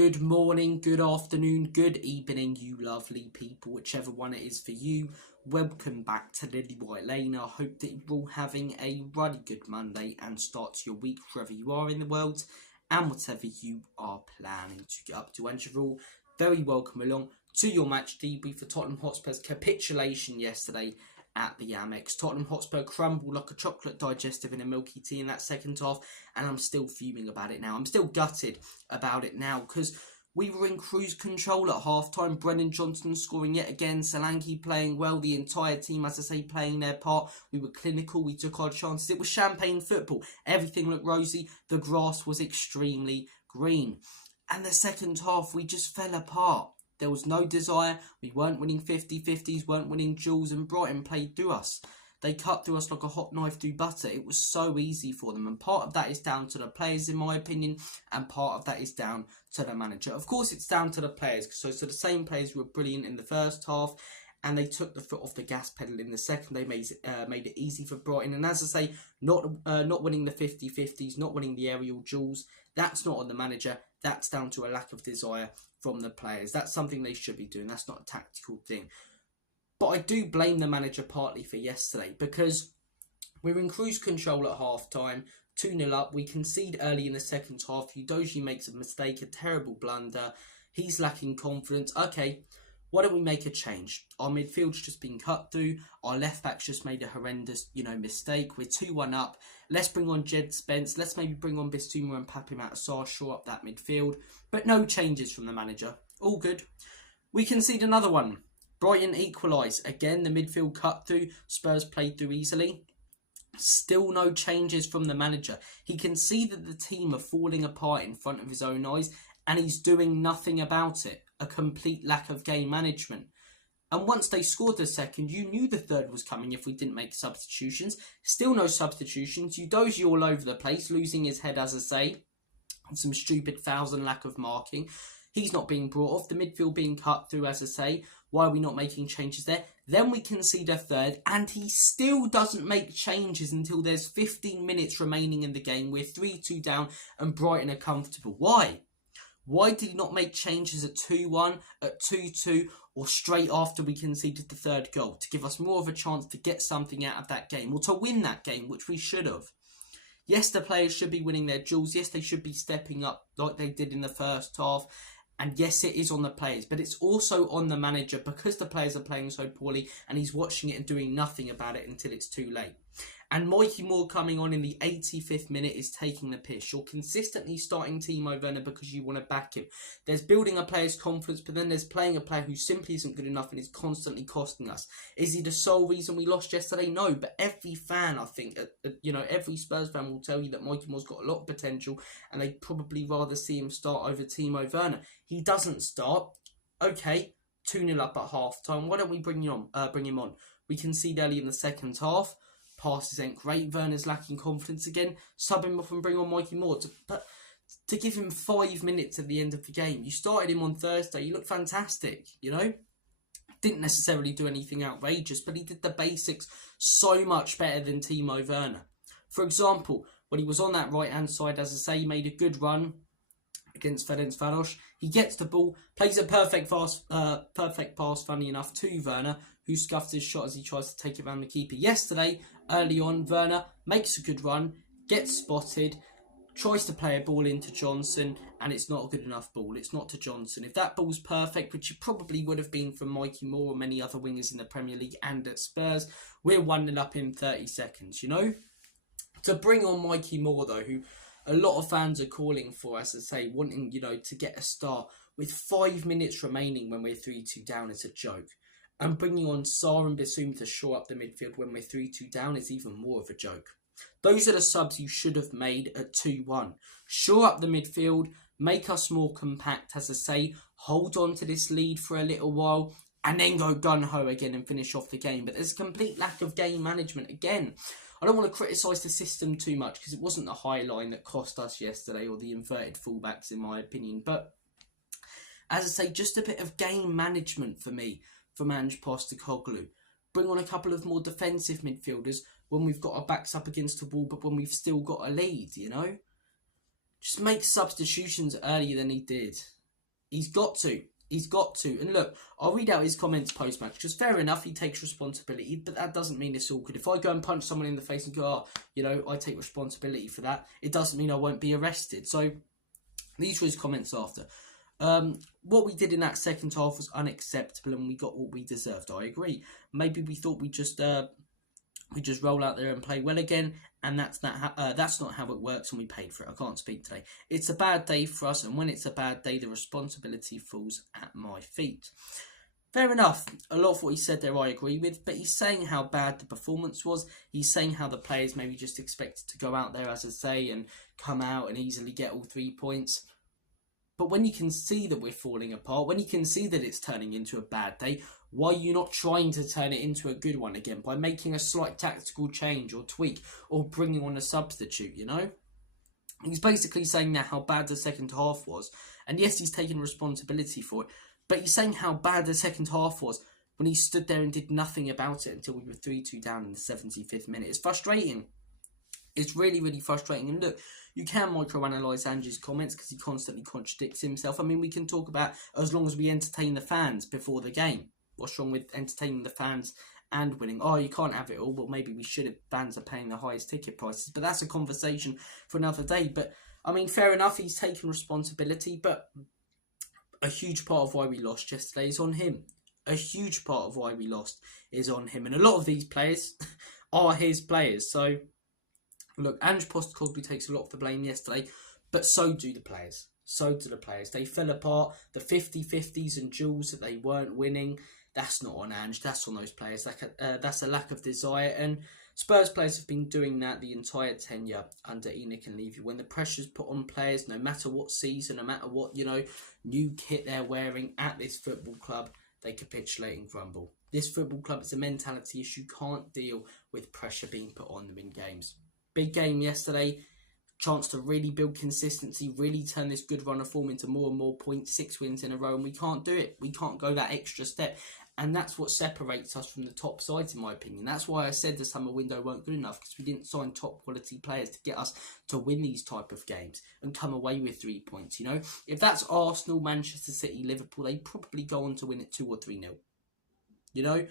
Good morning, good afternoon, good evening, you lovely people, whichever one it is for you. Welcome back to Lilywhite Lane. I hope that you're all having a really good Monday and start to your week wherever you are in the world and whatever you are planning to get up to. And you're all very welcome along to your match debrief for Tottenham Hotspur's capitulation yesterday at the Amex. Tottenham Hotspur crumbled like a chocolate digestive in a milky tea in that second half, and I'm still fuming about it now. I'm still gutted about it now because we were in cruise control at half-time. Brennan Johnson scoring yet again, Solanke playing well, the entire team, as I say, playing their part. We were clinical, we took our chances. It was champagne football. Everything looked rosy. The grass was extremely green. And the second half, we just fell apart. There was no desire. We weren't winning 50-50s, weren't winning duels, and Brighton played through us. They cut through us like a hot knife through butter. It was so easy for them. And part of that is down to the players, in my opinion, and part of that is down to the manager. Of course, it's down to the players. So the same players were brilliant in the first half, and they took the foot off the gas pedal in the second. They made it easy for Brighton. And as I say, not winning the 50-50s, not winning the aerial duels, that's not on the manager. That's down to a lack of desire from the players. That's something they should be doing. That's not a tactical thing. But I do blame the manager partly for yesterday because we're in cruise control at half-time, 2-0 up. We concede early in the second half. Udogie makes a mistake, a terrible blunder. He's lacking confidence. Okay, why don't we make a change? Our midfield's just been cut through. Our left-back's just made a horrendous, mistake. We're 2-1 up. Let's bring on Jed Spence. Let's maybe bring on Bissouma and Pape Matar, shore up that midfield. But no changes from the manager. All good. We concede another one. Brighton equalise. Again, the midfield cut through. Spurs played through easily. Still no changes from the manager. He can see that the team are falling apart in front of his own eyes, and he's doing nothing about it. A complete lack of game management. And once they scored the second, you knew the third was coming if we didn't make substitutions. Still no substitutions. Udogie all over the place, losing his head, as I say. And some stupid fouls and lack of marking. He's not being brought off. The midfield being cut through, as I say. Why are we not making changes there? Then we concede a third, and he still doesn't make changes until there's 15 minutes remaining in the game. We're 3-2 down, and Brighton are comfortable. Why? Why did he not make changes at 2-1, at 2-2, or straight after we conceded the third goal to give us more of a chance to get something out of that game or to win that game, which we should have? Yes, the players should be winning their duels. Yes, they should be stepping up like they did in the first half. And yes, it is on the players, but it's also on the manager because the players are playing so poorly and he's watching it and doing nothing about it until it's too late. And Mikey Moore coming on in the 85th minute is taking the piss. You're consistently starting Timo Werner because you want to back him. There's building a player's confidence, but then there's playing a player who simply isn't good enough and is constantly costing us. Is he the sole reason we lost yesterday? No, but every fan, I think, every Spurs fan will tell you that Mikey Moore's got a lot of potential and they'd probably rather see him start over Timo Werner. He doesn't start. Okay, 2-0 up at half-time. Why don't we bring him on? We concede early in the second half. Passes ain't great. Werner's lacking confidence again. Sub him off and bring on Mikey Moore. To give him 5 minutes at the end of the game. You started him on Thursday. You looked fantastic, Didn't necessarily do anything outrageous, but he did the basics so much better than Timo Werner. For example, when he was on that right-hand side, as I say, he made a good run against Ferencváros. He gets the ball, plays a perfect pass, funny enough, to Werner, who scuffs his shot as he tries to take it around the keeper. Yesterday, early on, Werner makes a good run, gets spotted, tries to play a ball into Johnson, and it's not a good enough ball. It's not to Johnson. If that ball's perfect, which it probably would have been from Mikey Moore or many other wingers in the Premier League and at Spurs, we're 1-0 up in 30 seconds, To bring on Mikey Moore, though, who a lot of fans are calling for, as I say, wanting, to get a start with 5 minutes remaining when we're 3-2 down, it's a joke. And bringing on Sarr and Bissouma to shore up the midfield when we're 3-2 down is even more of a joke. Those are the subs you should have made at 2-1. Shore up the midfield, make us more compact, as I say, hold on to this lead for a little while, and then go gun-ho again and finish off the game. But there's a complete lack of game management again. I don't want to criticise the system too much because it wasn't the high line that cost us yesterday or the inverted fullbacks in my opinion. But as I say, just a bit of game management for me from Ange Postecoglou. Bring on a couple of more defensive midfielders when we've got our backs up against the wall but when we've still got a lead, Just make substitutions earlier than he did. He's got to. He's got to. And look, I'll read out his comments post-match, because fair enough, he takes responsibility, but that doesn't mean it's all good. If I go and punch someone in the face and go, oh, you know, I take responsibility for that, it doesn't mean I won't be arrested. So these were his comments after. What we did in that second half was unacceptable, and we got what we deserved. I agree. Maybe we thought we just roll out there and play well again, and that's not how it works, and we paid for it. I can't speak today. It's a bad day for us, and when it's a bad day, the responsibility falls at my feet. Fair enough. A lot of what he said there I agree with, but he's saying how bad the performance was. He's saying how the players maybe just expected to go out there, as I say, and come out and easily get all 3 points. But when you can see that we're falling apart, when you can see that it's turning into a bad day, why are you not trying to turn it into a good one again by making a slight tactical change or tweak or bringing on a substitute, you know? He's basically saying now how bad the second half was. And yes, he's taking responsibility for it. But he's saying how bad the second half was when he stood there and did nothing about it until we were 3-2 down in the 75th minute. It's frustrating. It's really, really frustrating. And look, you can microanalyse Ange's comments because he constantly contradicts himself. I mean, we can talk about as long as we entertain the fans before the game. What's wrong with entertaining the fans and winning? Oh, you can't have it all. Well, maybe we should if fans are paying the highest ticket prices. But that's a conversation for another day. But, I mean, fair enough, he's taken responsibility. But a huge part of why we lost yesterday is on him. A huge part of why we lost is on him. And a lot of these players are his players. So, look, Ange Postecoglou takes a lot of the blame yesterday, but so do the players. So do the players. They fell apart. The 50-50s and duels that they weren't winning, that's not on Ange. That's on those players. That's a lack of desire. And Spurs players have been doing that the entire tenure under Enoch and Levy. When the pressure's put on players, no matter what season, no matter what, you know, new kit they're wearing at this football club, they capitulate and grumble. This football club is a mentality issue. Can't deal with pressure being put on them in games. Big game yesterday. Chance to really build consistency, really turn this good run of form into more and more points, 6 wins in a row, and we can't do it. We can't go that extra step, and that's what separates us from the top sides, in my opinion. That's why I said the summer window weren't good enough, because we didn't sign top quality players to get us to win these type of games and come away with 3 points, you know. If that's Arsenal, Manchester City, Liverpool, they probably go on to win it 2 or 3-0, you know.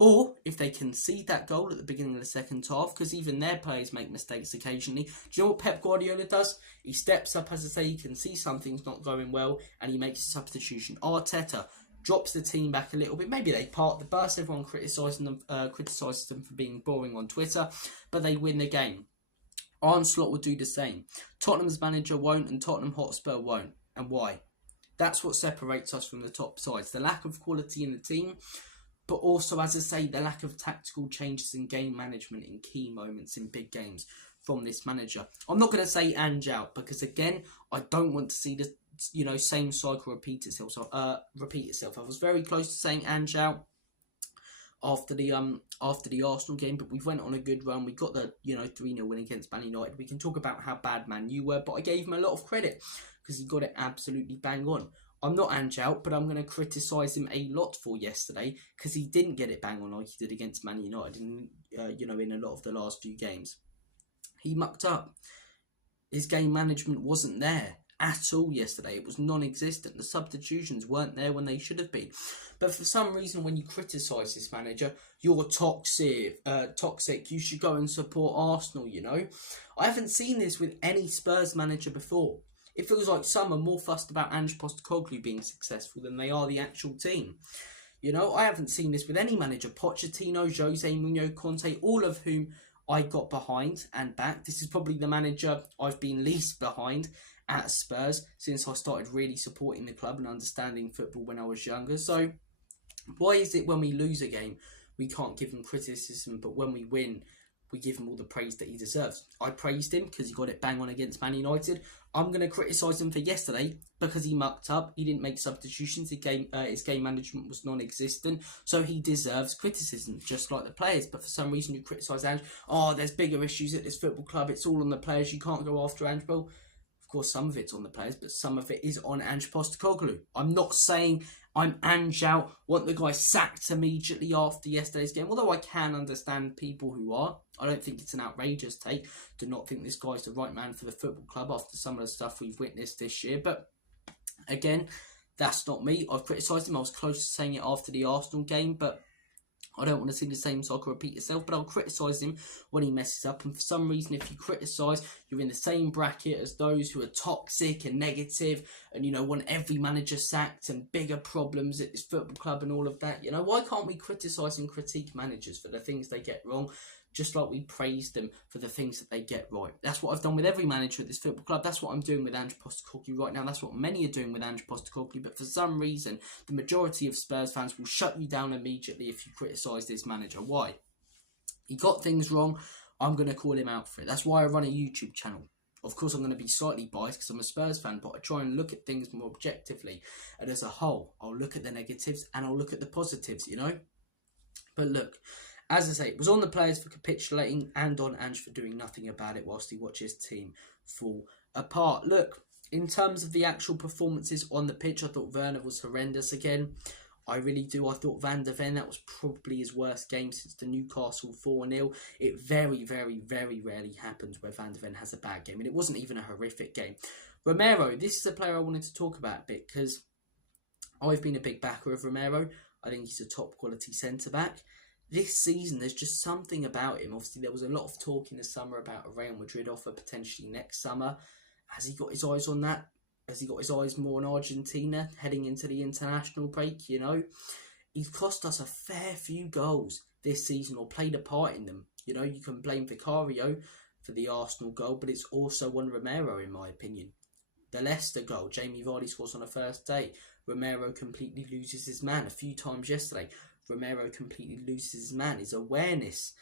Or if they concede that goal at the beginning of the second half, because even their players make mistakes occasionally. Do you know what Pep Guardiola does? He steps up, as I say, he can see something's not going well, and he makes a substitution. Arteta drops the team back a little bit. Maybe they park the bus. Everyone criticises them for being boring on Twitter, but they win the game. Arne Slot will do the same. Tottenham's manager won't, and Tottenham Hotspur won't. And why? That's what separates us from the top sides. The lack of quality in the team, but also, as I say, the lack of tactical changes in game management in key moments in big games from this manager. I'm not going to say Ange out, because again, I don't want to see the same cycle repeat itself. I was very close to saying Ange out after the Arsenal game, but we went on a good run. We got the 3-0 win against Man United. We can talk about how bad Man U were, but I gave him a lot of credit because he got it absolutely bang on. I'm not Ange out, but I'm going to criticise him a lot for yesterday because he didn't get it bang on like he did against Man United in a lot of the last few games. He mucked up. His game management wasn't there at all yesterday. It was non-existent. The substitutions weren't there when they should have been. But for some reason, when you criticise this manager, you're toxic. You should go and support Arsenal, you know. I haven't seen this with any Spurs manager before. It feels like some are more fussed about Ange Postecoglou being successful than they are the actual team. You know, I haven't seen this with any manager. Pochettino, Jose Mourinho, Conte, all of whom I got behind and back. This is probably the manager I've been least behind at Spurs since I started really supporting the club and understanding football when I was younger. So why is it when we lose a game, we can't give him criticism, but when we win, we give him all the praise that he deserves? I praised him because he got it bang on against Man United. I'm going to criticise him for yesterday because he mucked up. He didn't make substitutions. His game management was non-existent. So he deserves criticism, just like the players. But for some reason, you criticise Ange. Oh, there's bigger issues at this football club. It's all on the players. You can't go after Ange. Well, of course, some of it's on the players, but some of it is on Ange Postecoglou. I'm not saying I'm Ange out, want the guy sacked immediately after yesterday's game, although I can understand people who are. I don't think it's an outrageous take to not think this guy's the right man for the football club after some of the stuff we've witnessed this year. But again, That's not me. I've criticised him. I was close to saying it after the Arsenal game, but I don't want to see the same cycle repeat itself, but I'll criticise him when he messes up. And for some reason, if you criticise, you're in the same bracket as those who are toxic and negative and, want every manager sacked and bigger problems at this football club and all of that. Why can't we criticise and critique managers for the things they get wrong, just like we praise them for the things that they get right? That's what I've done with every manager at this football club. That's what I'm doing with Ange Postecoglou right now. That's what many are doing with Ange Postecoglou. But for some reason, the majority of Spurs fans will shut you down immediately if you criticise this manager. Why? He got things wrong. I'm going to call him out for it. That's why I run a YouTube channel. Of course, I'm going to be slightly biased because I'm a Spurs fan, but I try and look at things more objectively. And as a whole, I'll look at the negatives and I'll look at the positives, But look, as I say, it was on the players for capitulating and on Ange for doing nothing about it whilst he watched his team fall apart. Look, in terms of the actual performances on the pitch, I thought Werner was horrendous again. I really do. I thought Van der Ven, that was probably his worst game since the Newcastle 4-0. It very, very, very rarely happens where Van der Ven has a bad game. And it wasn't even a horrific game. Romero, this is a player I wanted to talk about a bit because I've been a big backer of Romero. I think he's a top quality centre-back. This season, there's just something about him. Obviously, there was a lot of talk in the summer about a Real Madrid offer potentially next summer. Has he got his eyes on that? Has he got his eyes more on Argentina heading into the international break? He's cost us a fair few goals this season or played a part in them. You can blame Vicario for the Arsenal goal, but it's also on Romero, in my opinion. The Leicester goal, Jamie Vardy scores on a first day. Romero completely loses his man a few times yesterday. Romero completely loses his man. His awareness,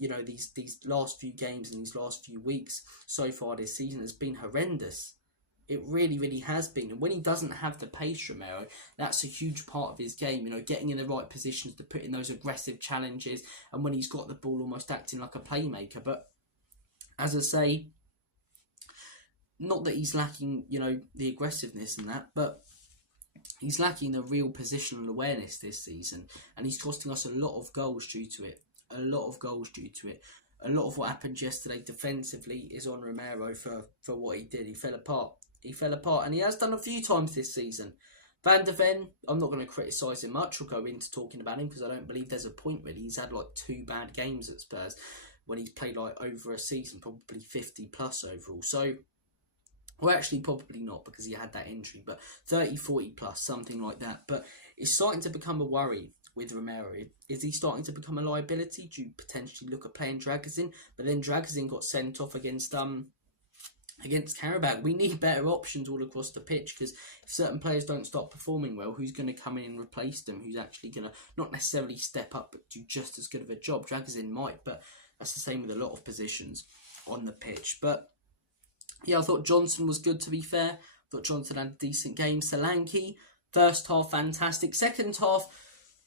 these last few games and these last few weeks so far this season has been horrendous. It really, really has been. And when he doesn't have the pace, Romero, that's a huge part of his game. Getting in the right positions to put in those aggressive challenges. And when he's got the ball, almost acting like a playmaker. But as I say, not that he's lacking, the aggressiveness and that, but he's lacking the real positional awareness this season. And he's costing us a lot of goals due to it. A lot of goals due to it. A lot of what happened yesterday defensively is on Romero for what he did. He fell apart. And he has done a few times this season. Van der Ven, I'm not going to criticise him much or go into talking about him because I don't believe there's a point really. He's had 2 bad games at Spurs when he's played over a season, probably 50 plus overall. So, well, actually probably not because he had that injury, but 30, 40 plus, something like that. But it's starting to become a worry with Romero. Is he starting to become a liability? Do you potentially look at playing Dragazin? But then Dragazin got sent off against Karabakh. We need better options all across the pitch because if certain players don't start performing well, who's going to come in and replace them? Who's actually going to not necessarily step up but do just as good of a job? Dragazin might, but that's the same with a lot of positions on the pitch. But yeah, I thought Johnson was good, to be fair. I thought Johnson had a decent game. Solanke, first half, fantastic. Second half,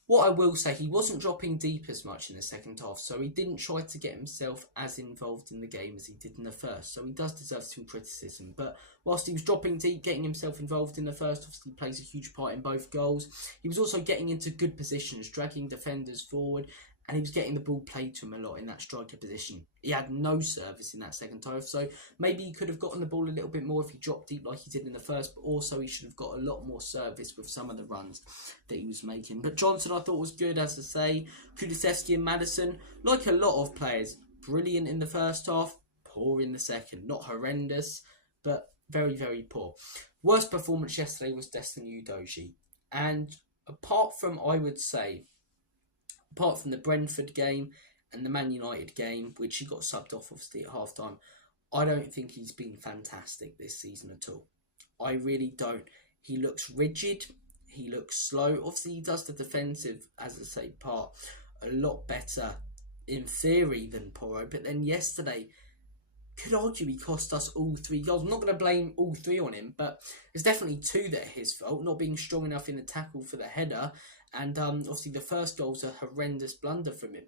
what I will say, he wasn't dropping deep as much in the second half, so he didn't try to get himself as involved in the game as he did in the first, so he does deserve some criticism. But whilst he was dropping deep, getting himself involved in the first, obviously plays a huge part in both goals. He was also getting into good positions, dragging defenders forward, and he was getting the ball played to him a lot in that striker position. He had no service in that second half, so maybe he could have gotten the ball a little bit more if he dropped deep like he did in the first, but also he should have got a lot more service with some of the runs that he was making. But Johnson I thought was good, as I say. Kulusevski and Maddison, like a lot of players, brilliant in the first half, poor in the second. Not horrendous, but very, very poor. Worst performance yesterday was Destiny Udogie. And apart from the Brentford game and the Man United game, which he got subbed off obviously at half-time, I don't think he's been fantastic this season at all. I really don't. He looks rigid. He looks slow. Obviously, he does the defensive, as I say, part a lot better in theory than Porro. But then yesterday, could argue he cost us all 3 goals. I'm not going to blame all 3 on him, but there's definitely 2 that are his fault. Not being strong enough in the tackle for the header. And obviously the first goal's a horrendous blunder from him.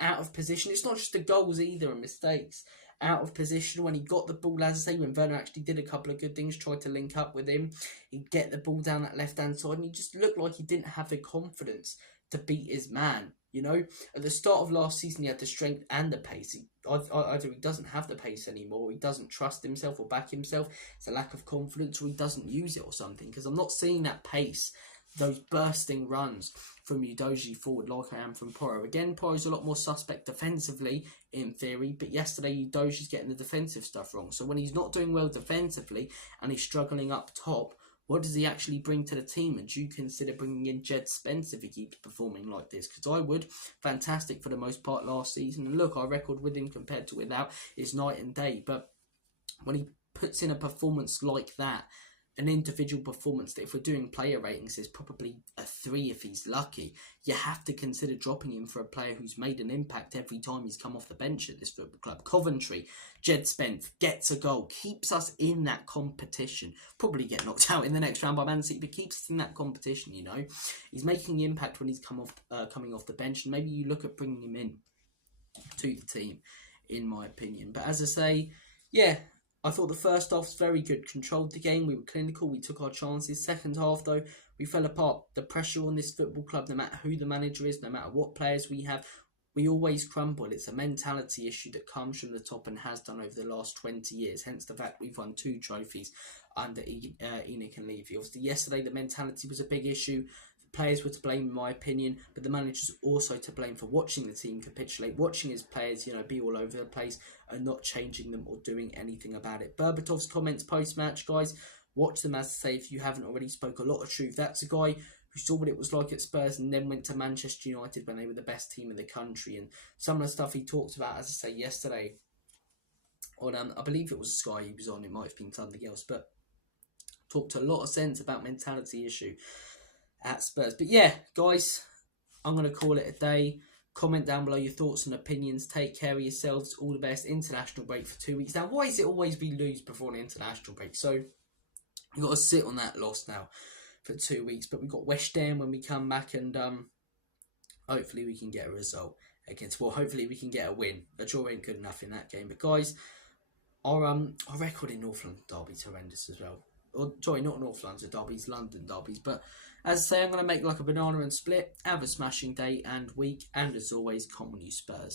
Out of position. It's not just the goals either and mistakes. Out of position when he got the ball, as I say, when Werner actually did a couple of good things, tried to link up with him. He'd get the ball down that left-hand side and he just looked like he didn't have the confidence to beat his man You know, at the start of last season, he had the strength and the pace. Either he doesn't have the pace anymore, he doesn't trust himself or back himself, it's a lack of confidence, or he doesn't use it or something. Because I'm not seeing that pace, those bursting runs from Udogie forward like I am from Porro. Again, Porro's a lot more suspect defensively in theory, but yesterday Udogie's getting the defensive stuff wrong. So when he's not doing well defensively and he's struggling up top, what does he actually bring to the team? And do you consider bringing in Jed Spence if he keeps performing like this? Because I would. Fantastic for the most part last season. And look, our record with him compared to without is night and day. But when he puts in a performance like that, an individual performance that if we're doing player ratings is probably a 3 if he's lucky, you have to consider dropping him for a player who's made an impact every time he's come off the bench at this football club. Coventry, Jed Spence gets a goal, keeps us in that competition. Probably get knocked out in the next round by Man City, but keeps us in that competition, you know. He's making impact when he's coming off the bench, and maybe you look at bringing him in to the team, in my opinion. But as I say, yeah, I thought the first half was very good. Controlled the game. We were clinical. We took our chances. Second half, though, we fell apart. The pressure on this football club, no matter who the manager is, no matter what players we have, we always crumble. It's a mentality issue that comes from the top and has done over the last 20 years. Hence the fact we've won 2 trophies under Enoch and Levy. Obviously, yesterday the mentality was a big issue. Players were to blame, in my opinion, but the manager's also to blame for watching the team capitulate, watching his players, you know, be all over the place and not changing them or doing anything about it. Berbatov's comments post-match, guys, watch them. As I say, if you haven't already, spoke a lot of truth. That's a guy who saw what it was like at Spurs and then went to Manchester United when they were the best team in the country. And some of the stuff he talked about, as I say, yesterday on, I believe it was Sky he was on, it might have been something else, but talked a lot of sense about mentality issue at Spurs. But yeah, guys, I'm going to call it a day. Comment down below your thoughts and opinions. Take care of yourselves. All the best. International break for 2 weeks. Now, why is it always we lose before an international break? So, we've got to sit on that loss now for 2 weeks. But we've got West Ham when we come back, and hopefully we can get a result against, well, hopefully we can get a win. A draw ain't good enough in that game. But guys, our record in North London derby is horrendous as well. Or, sorry, not North London derbies, London derbies. But as I say, I'm going to make like a banana and split. Have a smashing day and week. And as always, come on you Spurs.